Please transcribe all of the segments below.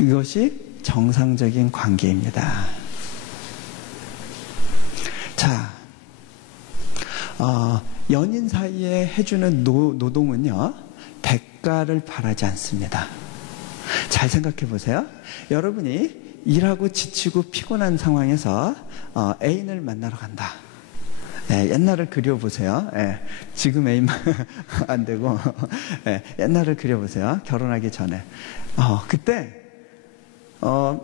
이것이 정상적인 관계입니다. 자, 연인 사이에 해주는 노동은요, 대가를 바라지 않습니다. 잘 생각해 보세요. 여러분이 일하고 지치고 피곤한 상황에서 애인을 만나러 간다. 옛날을 그려보세요. 지금 애인 안 되고 옛날을 그려보세요. 결혼하기 전에. 그때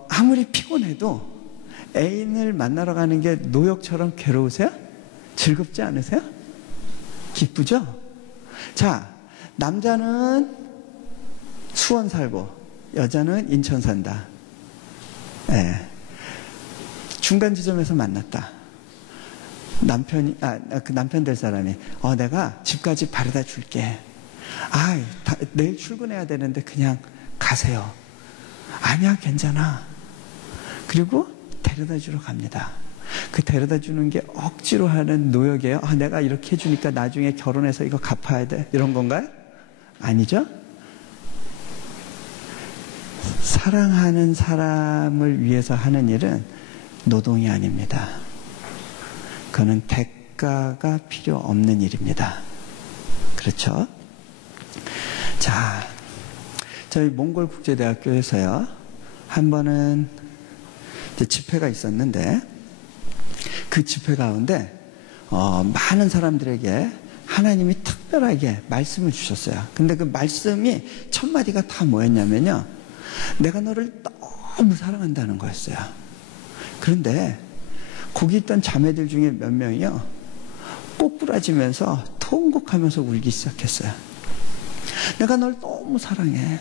아무리 피곤해도 애인을 만나러 가는 게 노역처럼 괴로우세요? 즐겁지 않으세요? 기쁘죠? 자, 남자는 수원 살고 여자는 인천 산다. 중간 지점에서 만났다. 그 남편 될 사람이 내가 집까지 바래다 줄게. 내일 출근해야 되는데 그냥 가세요. 아니야, 괜찮아. 그리고 데려다 주러 갑니다. 그 데려다 주는 게 억지로 하는 노역이에요. 내가 이렇게 해주니까 나중에 결혼해서 이거 갚아야 돼, 이런 건가요? 아니죠? 사랑하는 사람을 위해서 하는 일은 노동이 아닙니다. 그거는 대가가 필요 없는 일입니다. 그렇죠? 자, 저희 몽골국제대학교에서요, 한 번은 집회가 있었는데, 그 집회 가운데 많은 사람들에게 하나님이 특별하게 말씀을 주셨어요. 근데 그 말씀이 첫 마디가 다 뭐였냐면요, 내가 너를 너무 사랑한다는 거였어요. 그런데 거기 있던 자매들 중에 몇 명이요, 꼬꾸라지면서 통곡하면서 울기 시작했어요. 내가 널 너무 사랑해.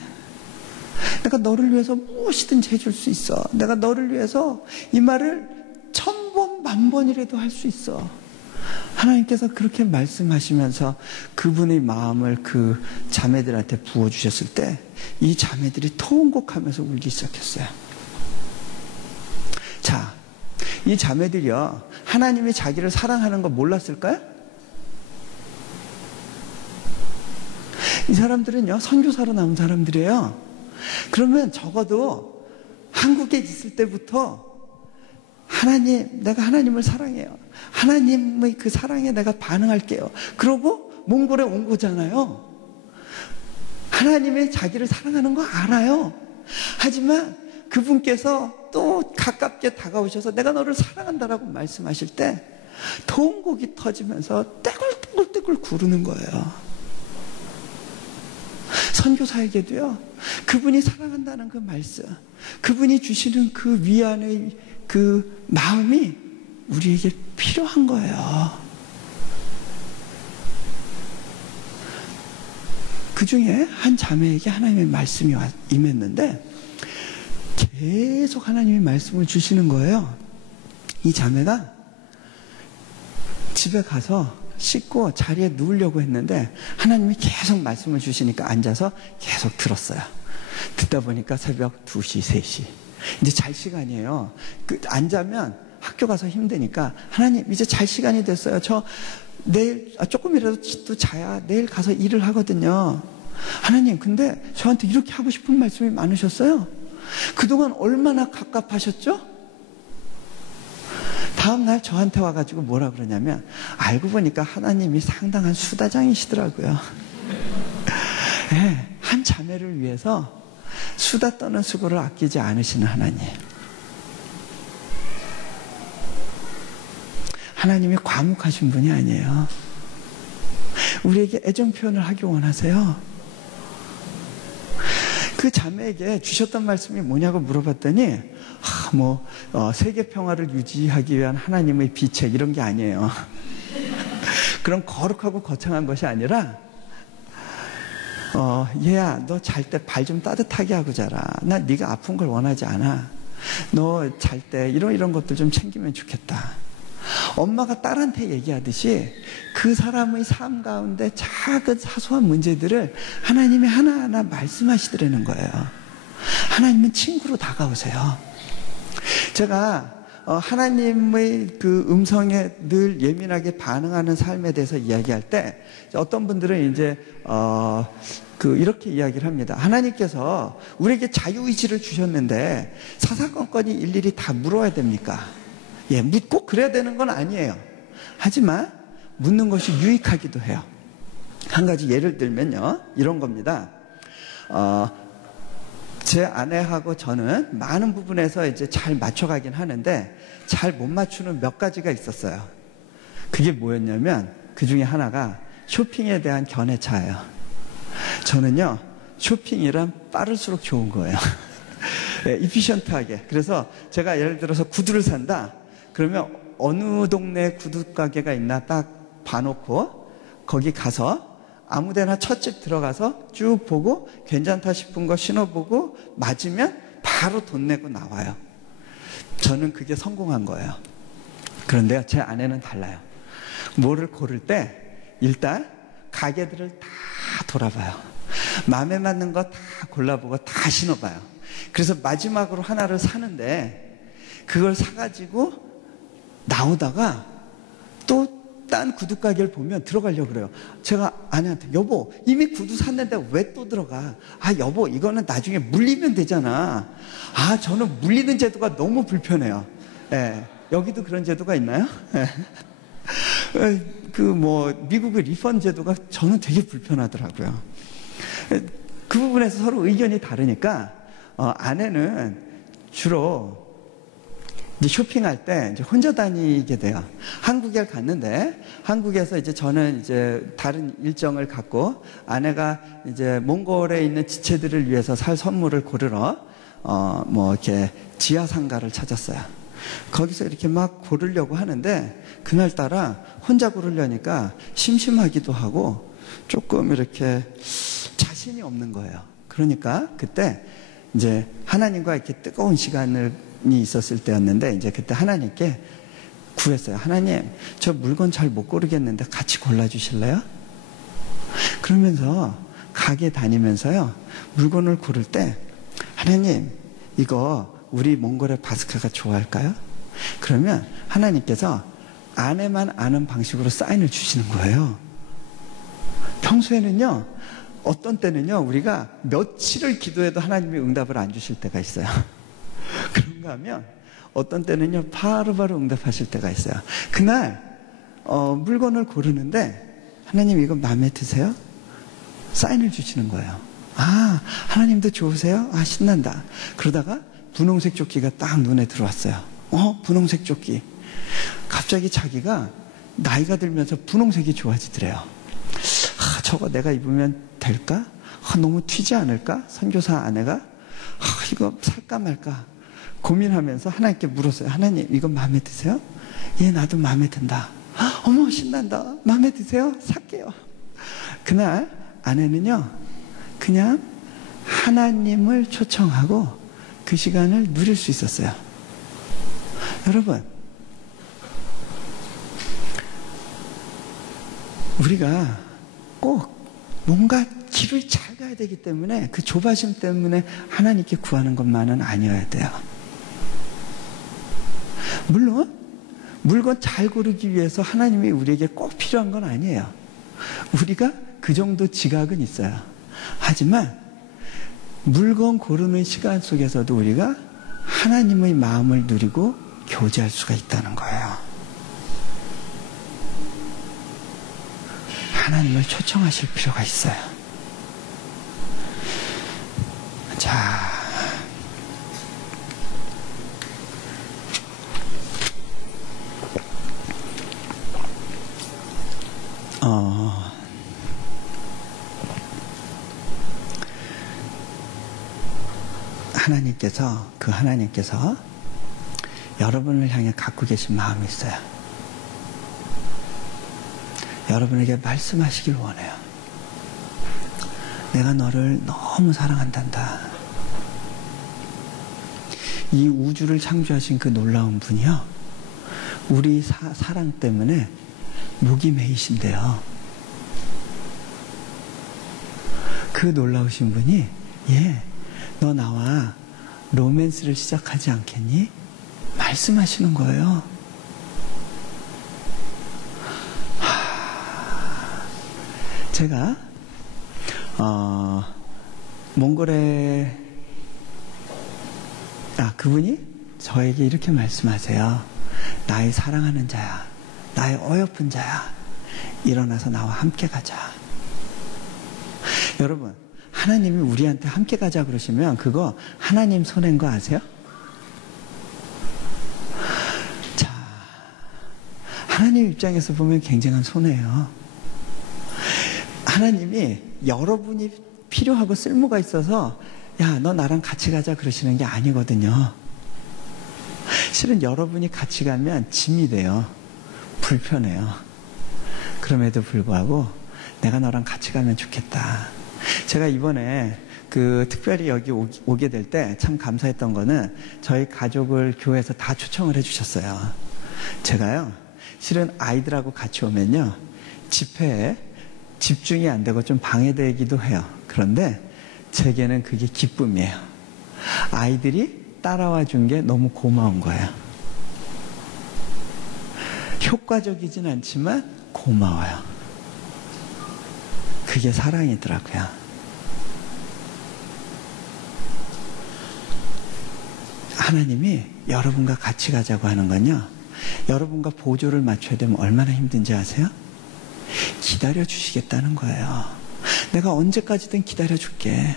내가 너를 위해서 무엇이든지 해줄 수 있어. 내가 너를 위해서 이 말을 1000번, 10,000번이라도 할 수 있어. 하나님께서 그렇게 말씀하시면서 그분의 마음을 그 자매들한테 부어주셨을 때 이 자매들이 통곡하면서 울기 시작했어요. 자, 이 자매들이요, 하나님이 자기를 사랑하는 거 몰랐을까요? 이 사람들은요, 선교사로 나온 사람들이에요. 그러면 적어도 한국에 있을 때부터 하나님, 내가 하나님을 사랑해요. 하나님의 그 사랑에 내가 반응할게요. 그러고 몽골에 온 거잖아요. 하나님의 자기를 사랑하는 거 알아요. 하지만 그분께서 또 가깝게 다가오셔서 내가 너를 사랑한다라고 말씀하실 때 통곡이 터지면서 떼굴떼굴떼굴 구르는 거예요. 선교사에게도요, 그분이 사랑한다는 그 말씀, 그분이 주시는 그 위안의 그 마음이 우리에게 필요한 거예요. 그 중에 한 자매에게 하나님의 말씀이 임했는데 계속 하나님이 말씀을 주시는 거예요. 이 자매가 집에 가서 씻고 자리에 누우려고 했는데 하나님이 계속 말씀을 주시니까 앉아서 계속 들었어요. 듣다 보니까 새벽 2시, 3시. 이제 잘 시간이에요. 안 자면 학교 가서 힘드니까 하나님, 이제 잘 시간이 됐어요. 저 내일 조금이라도 또 자야 내일 가서 일을 하거든요. 하나님, 근데 저한테 이렇게 하고 싶은 말씀이 많으셨어요. 그동안 얼마나 갑갑하셨죠? 다음날 저한테 와가지고 뭐라 그러냐면, 알고 보니까 하나님이 상당한 수다장이시더라고요. 네, 한 자매를 위해서 수다 떠는 수고를 아끼지 않으시는 하나님. 하나님이 과묵하신 분이 아니에요. 우리에게 애정 표현을 하기 원하세요. 그 자매에게 주셨던 말씀이 뭐냐고 물어봤더니 세계 평화를 유지하기 위한 하나님의 비책, 이런 게 아니에요. 그런 거룩하고 거창한 것이 아니라 얘야, 너 잘 때 발 좀 따뜻하게 하고 자라. 나 네가 아픈 걸 원하지 않아. 너 잘 때 이런 것들 좀 챙기면 좋겠다. 엄마가 딸한테 얘기하듯이 그 사람의 삶 가운데 작은 사소한 문제들을 하나님이 하나하나 말씀하시더라는 거예요. 하나님은 친구로 다가오세요. 제가 하나님의 그 음성에 늘 예민하게 반응하는 삶에 대해서 이야기할 때 어떤 분들은 이제 이렇게 이야기를 합니다. 하나님께서 우리에게 자유의지를 주셨는데 사사건건이 일일이 다 물어야 됩니까? 예, 묻고 그래야 되는 건 아니에요. 하지만 묻는 것이 유익하기도 해요. 한 가지 예를 들면요, 이런 겁니다. 제 아내하고 저는 많은 부분에서 이제 잘 맞춰가긴 하는데 잘 못 맞추는 몇 가지가 있었어요. 그게 뭐였냐면 그 중에 하나가 쇼핑에 대한 견해차예요. 저는요, 쇼핑이란 빠를수록 좋은 거예요. 네, 이피션트하게. 그래서 제가 예를 들어서 구두를 산다. 그러면 어느 동네 구두 가게가 있나 딱 봐놓고 거기 가서 아무데나 첫집 들어가서 쭉 보고 괜찮다 싶은 거 신어보고 맞으면 바로 돈 내고 나와요. 저는 그게 성공한 거예요. 그런데 제 아내는 달라요. 뭐를 고를 때 일단 가게들을 다 돌아봐요. 마음에 맞는 거 다 골라보고 다 신어봐요. 그래서 마지막으로 하나를 사는데 그걸 사가지고 나오다가 또 딴 구두 가게를 보면 들어가려고 그래요. 제가 아내한테 여보 이미 구두 샀는데 왜 또 들어가? 아 여보 이거는 나중에 물리면 되잖아. 아 저는 물리는 제도가 너무 불편해요. 예, 여기도 그런 제도가 있나요? 미국의 리펀 제도가 저는 되게 불편하더라고요. 그 부분에서 서로 의견이 다르니까 아내는 주로 이제 쇼핑할 때 이제 혼자 다니게 돼요. 한국에 갔는데 한국에서 이제 저는 이제 다른 일정을 갖고 아내가 이제 몽골에 있는 지체들을 위해서 살 선물을 고르러 이렇게 지하상가를 찾았어요. 거기서 이렇게 막 고르려고 하는데 그날따라 혼자 고르려니까 심심하기도 하고 조금 이렇게 자신이 없는 거예요. 그러니까 그때 이제 하나님과 이렇게 뜨거운 시간이 있었을 때였는데 이제 그때 하나님께 구했어요. 하나님, 저 물건 잘 못 고르겠는데 같이 골라주실래요? 그러면서 가게 다니면서요, 물건을 고를 때 하나님, 이거 우리 몽골의 바스카가 좋아할까요? 그러면 하나님께서 아내만 아는 방식으로 사인을 주시는 거예요. 평소에는요, 어떤 때는요, 우리가 며칠을 기도해도 하나님이 응답을 안 주실 때가 있어요. 그런가 하면 어떤 때는요, 바로바로 응답하실 때가 있어요. 그날 물건을 고르는데 하나님 이거 마음에 드세요? 사인을 주시는 거예요. 아, 하나님도 좋으세요? 아, 신난다. 그러다가 분홍색 조끼가 딱 눈에 들어왔어요. 분홍색 조끼. 갑자기 자기가 나이가 들면서 분홍색이 좋아지더래요. 아, 저거 내가 입으면 될까? 아, 너무 튀지 않을까? 선교사 아내가 이거 살까 말까 고민하면서 하나님께 물었어요. 하나님 이거 마음에 드세요? 예, 나도 마음에 든다. 어머, 신난다. 마음에 드세요? 살게요. 그날 아내는요, 그냥 하나님을 초청하고 그 시간을 누릴 수 있었어요. 여러분, 우리가 꼭 뭔가 길을 잘 가야 되기 때문에 그 조바심 때문에 하나님께 구하는 것만은 아니어야 돼요. 물론 물건 잘 고르기 위해서 하나님이 우리에게 꼭 필요한 건 아니에요. 우리가 그 정도 지각은 있어요. 하지만 물건 고르는 시간 속에서도 우리가 하나님의 마음을 누리고 교제할 수가 있다는 거예요. 하나님을 초청하실 필요가 있어요. 자, 하나님께서 여러분을 향해 갖고 계신 마음이 있어요. 여러분에게 말씀하시길 원해요. 내가 너를 너무 사랑한단다. 이 우주를 창조하신 그 놀라운 분이요, 우리 사랑 때문에 목이 메이신대요. 그 놀라우신 분이, 너 나와 로맨스를 시작하지 않겠니? 말씀하시는 거예요. 제가 몽골에 그분이 저에게 이렇게 말씀하세요. 나의 사랑하는 자야, 나의 어여쁜 자야, 일어나서 나와 함께 가자. 여러분, 하나님이 우리한테 함께 가자 그러시면 그거 하나님 손해인 거 아세요? 자, 하나님 입장에서 보면 굉장한 손해예요. 하나님이 여러분이 필요하고 쓸모가 있어서 야, 너 나랑 같이 가자 그러시는 게 아니거든요. 실은 여러분이 같이 가면 짐이 돼요. 불편해요. 그럼에도 불구하고 내가 너랑 같이 가면 좋겠다. 제가 이번에 특별히 여기 오게 될 때 참 감사했던 거는 저희 가족을 교회에서 다 초청을 해주셨어요. 제가요, 실은 아이들하고 같이 오면요, 집회에 집중이 안 되고 좀 방해되기도 해요. 그런데 제게는 그게 기쁨이에요. 아이들이 따라와 준 게 너무 고마운 거예요. 효과적이진 않지만 고마워요. 그게 사랑이더라고요. 하나님이 여러분과 같이 가자고 하는 건요, 여러분과 보조를 맞춰야 되면 얼마나 힘든지 아세요? 기다려 주시겠다는 거예요. 내가 언제까지든 기다려 줄게.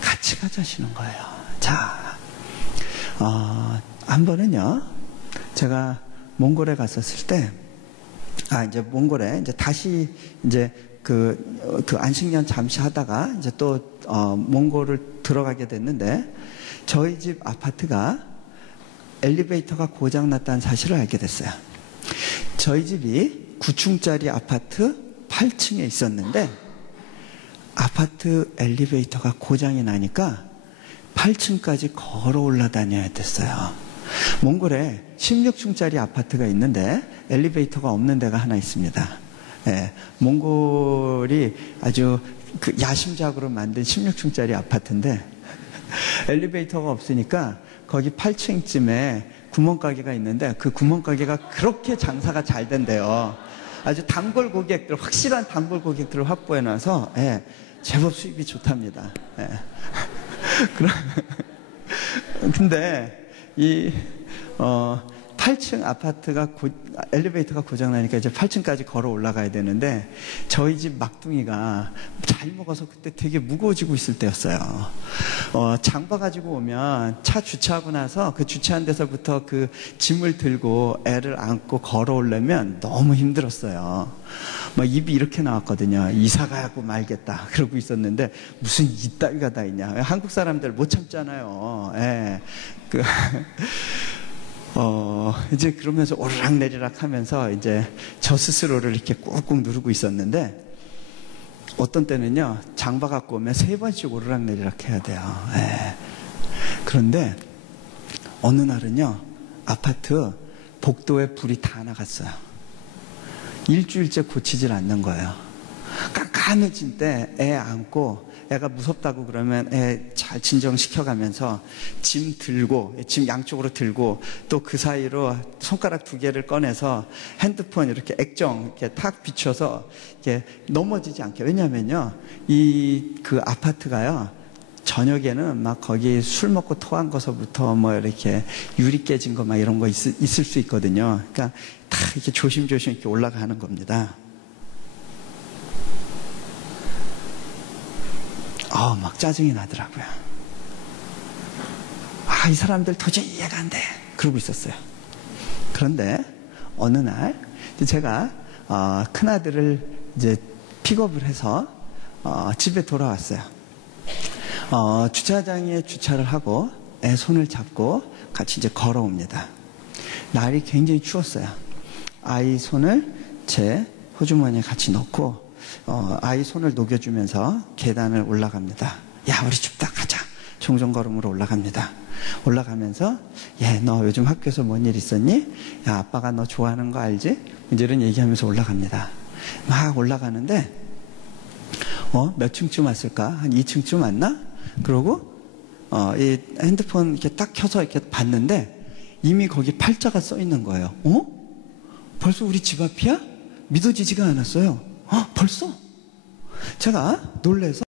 같이 가자시는 거예요. 자, 한 번은요, 제가 몽골에 갔었을 때, 이제 몽골에 이제 다시 이제 그 안식년 잠시 하다가 이제 또 몽골을 들어가게 됐는데, 저희 집 아파트가 엘리베이터가 고장났다는 사실을 알게 됐어요. 저희 집이 9층짜리 아파트 8층에 있었는데 아파트 엘리베이터가 고장이 나니까 8층까지 걸어 올라다녀야 됐어요. 몽골에 16층짜리 아파트가 있는데 엘리베이터가 없는 데가 하나 있습니다. 예, 몽골이 아주 야심작으로 만든 16층짜리 아파트인데 엘리베이터가 없으니까 거기 8층쯤에 구멍가게가 있는데 그 구멍가게가 그렇게 장사가 잘 된대요. 아주 단골 고객들, 확실한 단골 고객들을 확보해놔서 제법 수입이 좋답니다. 근데 이 8층 아파트가 엘리베이터가 고장나니까 이제 8층까지 걸어 올라가야 되는데 저희 집 막둥이가 잘 먹어서 그때 되게 무거워지고 있을 때였어요. 장봐 가지고 오면 차 주차하고 나서 그 주차한 데서부터 그 짐을 들고 애를 안고 걸어 오려면 너무 힘들었어요. 막 입이 이렇게 나왔거든요. 이사 가고 말겠다 그러고 있었는데 무슨 이따위가 다 있냐. 한국 사람들 못 참잖아요. 이제 그러면서 오르락내리락 하면서 이제 저 스스로를 이렇게 꾹꾹 누르고 있었는데 어떤 때는요, 장봐 갖고 오면 3번씩 오르락내리락 해야 돼요. 그런데 어느 날은요, 아파트 복도에 불이 다 나갔어요. 일주일째 고치질 않는 거예요. 깜깜해진 때 애 안고 애가 무섭다고 그러면 애 잘 진정시켜가면서 짐 들고, 짐 양쪽으로 들고 또 그 사이로 손가락 2개를 꺼내서 핸드폰 이렇게 액정 이렇게 탁 비춰서 이렇게 넘어지지 않게. 왜냐면요, 그 아파트가요, 저녁에는 막 거기 술 먹고 토한 거서부터 뭐 이렇게 유리 깨진 거 막 이런 거 있을 수 있거든요. 그러니까 다 이렇게 조심조심 이렇게 올라가는 겁니다. 막 짜증이 나더라고요. 이 사람들 도저히 이해가 안 돼. 그러고 있었어요. 그런데 어느 날 제가 큰아들을 이제 픽업을 해서 집에 돌아왔어요. 주차장에 주차를 하고 애 손을 잡고 같이 이제 걸어옵니다. 날이 굉장히 추웠어요. 아이 손을 제 호주머니에 같이 넣고 아이 손을 녹여주면서 계단을 올라갑니다. 야, 우리 춥다, 가자. 종종걸음으로 올라갑니다. 올라가면서 너 요즘 학교에서 뭔 일 있었니? 야, 아빠가 너 좋아하는 거 알지? 이제 이런 얘기하면서 올라갑니다. 막 올라가는데 몇 층쯤 왔을까? 한 2층쯤 왔나? 그러고 이 핸드폰 이렇게 딱 켜서 이렇게 봤는데 이미 거기 팔자가 써 있는 거예요. 벌써 우리 집 앞이야? 믿어지지가 않았어요. 벌써? 제가 놀래서